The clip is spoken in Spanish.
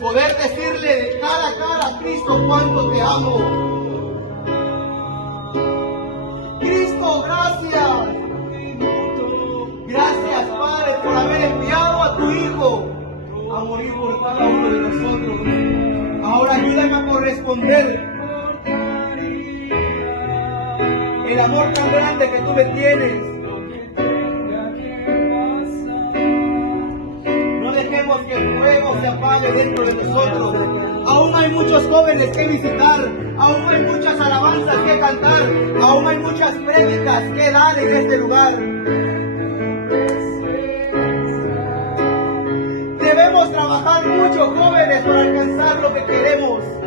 Poder decirle de cara a cara a Cristo cuánto te amo. Cristo, gracias. Gracias, Padre, por haber enviado a tu Hijo a morir por cada uno de nosotros. Ahora ayúdame a corresponder el amor tan grande que tú me tienes. No dejemos que el fuego se apague dentro de nosotros. Aún hay muchos jóvenes que visitar, aún hay muchas alabanzas que cantar, aún hay muchas prédicas que dar en este lugar. Debemos trabajar mucho, jóvenes, para alcanzar lo que queremos.